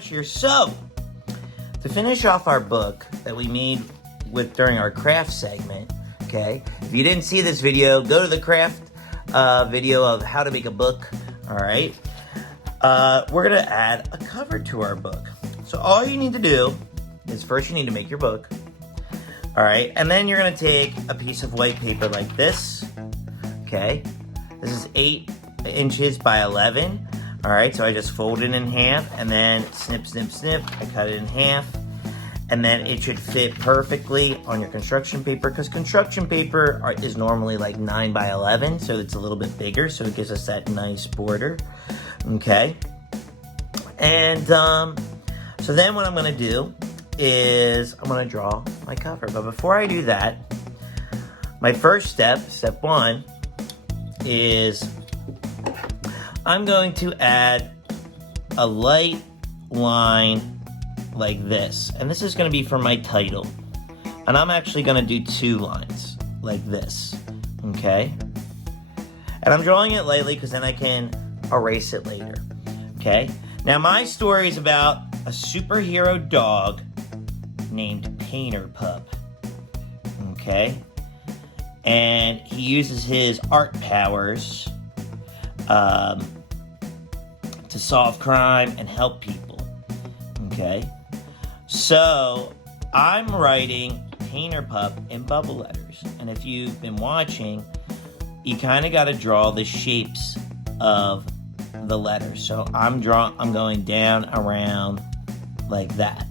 Mush here. So, to finish off our book that we made during our craft segment, okay? If you didn't see this video, go to the craft video of how to make a book, all right? We're gonna add a cover to our book. So all you need to do is first you need to make your book, all right? And then you're gonna take a piece of white paper like this, okay? This is 8 inches by 11. All right, so I just fold it in half and then snip, snip, snip. I cut it in half. And then it should fit perfectly on your construction paper because construction paper is normally like 9 by 11, so it's a little bit bigger, so it gives us that nice border, okay? And so then what I'm gonna do is I'm gonna draw my cover. But before I do that, my first step 1, is I'm going to add a light line like this. And this is going to be for my title. And I'm actually going to do 2 lines like this. Okay? And I'm drawing it lightly because then I can erase it later. Okay? Now my story is about a superhero dog named Painter Pup. Okay? And he uses his art powers to solve crime and help people, okay? So, I'm writing Painter Pup in bubble letters. And if you've been watching, you kind of got to draw the shapes of the letters. So, I'm going down around like that.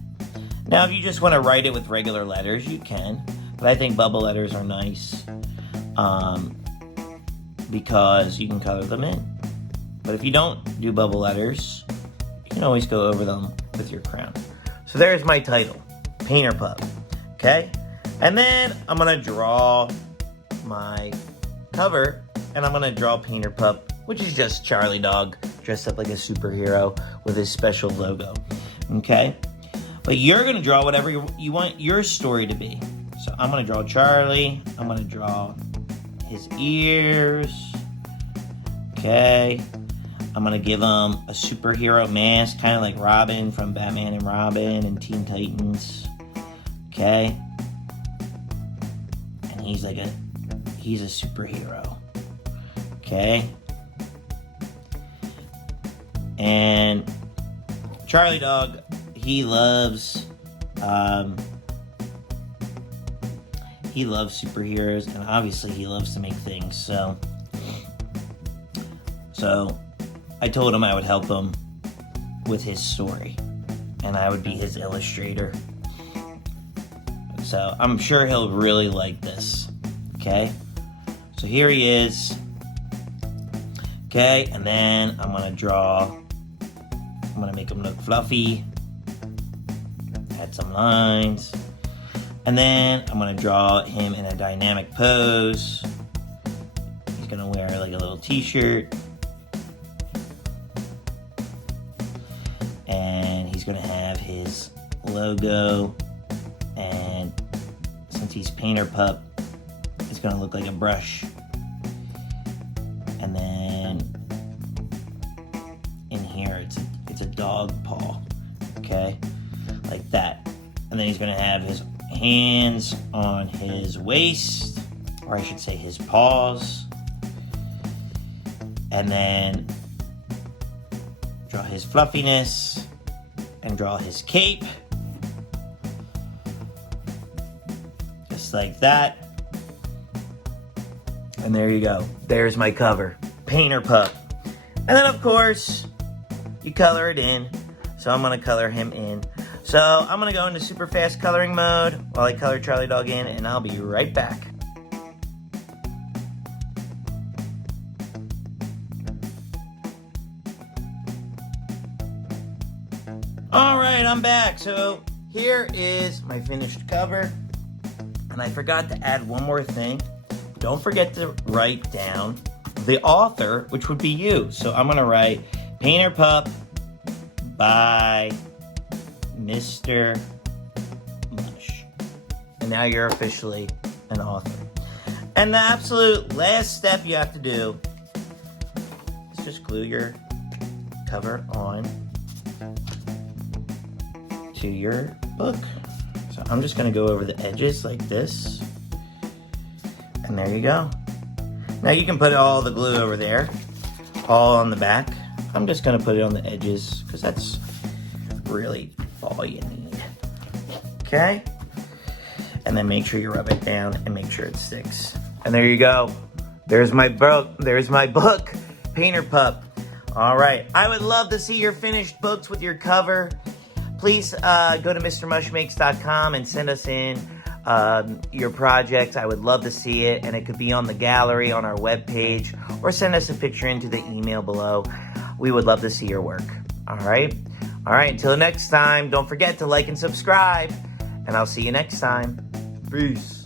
Now, if you just want to write it with regular letters, you can. But I think bubble letters are nice because you can color them in. But if you don't do bubble letters, you can always go over them with your crown. So there's my title, Painter Pup, okay? And then I'm gonna draw my cover, and I'm gonna draw Painter Pup, which is just Charlie Dog dressed up like a superhero with his special logo, okay? But you're gonna draw whatever you want your story to be. So I'm gonna draw Charlie, I'm gonna draw his ears, okay? I'm gonna give him a superhero mask, kind of like Robin from Batman and Robin and Teen Titans, okay? And he's a superhero, okay? And Charlie Dog, he loves superheroes, and obviously he loves to make things, so I told him I would help him with his story, and I would be his illustrator. So I'm sure he'll really like this, okay? So here he is, okay? And then I'm gonna make him look fluffy, add some lines, and then I'm gonna draw him in a dynamic pose. He's gonna wear like a little t-shirt, and he's gonna have his logo, and since he's Painter Pup, it's gonna look like a brush. And then in here it's a dog paw, okay, like that. And then he's gonna have his hands on his waist, or I should say his paws, and then draw his fluffiness and draw his cape, just like that. And there you go. There's my cover, Painter Pup. And then of course you color it in. So I'm gonna color him in. So I'm gonna go into super fast coloring mode while I color Charlie Dog in, and I'll be right back. Alright, I'm back. So here is my finished cover. And I forgot to add one more thing. Don't forget to write down the author, which would be you. So I'm gonna write Painter Pup by Mr. Mush. And now you're officially an author. And the absolute last step you have to do is just glue your cover on to your book. So I'm just gonna go over the edges like this. And there you go. Now you can put all the glue over there, all on the back. I'm just gonna put it on the edges because that's really all you need. Okay? And then make sure you rub it down and make sure it sticks. And there you go. There's my book, Painter Pup. All right, I would love to see your finished books with your cover. Please go to MrMushMakes.com and send us in your project. I would love to see it, and it could be on the gallery on our webpage, or send us a picture into the email below. We would love to see your work. All right, until next time, don't forget to like and subscribe, and I'll see you next time. Peace.